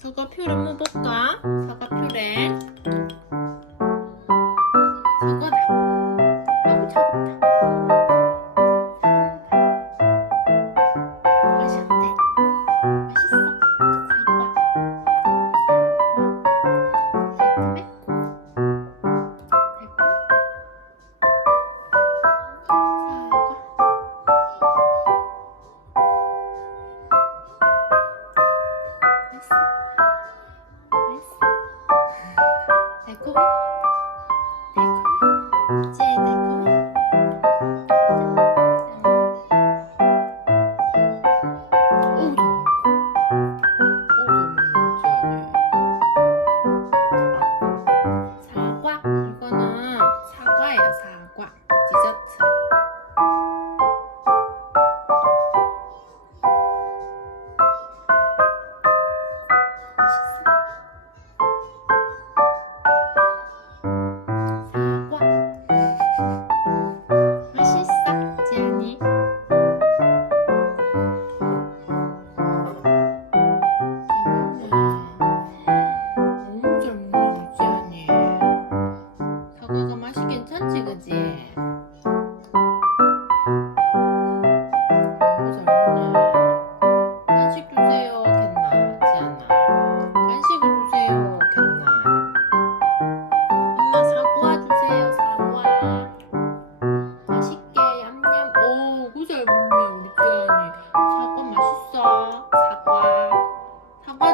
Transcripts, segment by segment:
사과 퓨레 먹어볼까? 사과 퓨레. 사과다 너무 차갑다.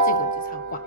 这个就插画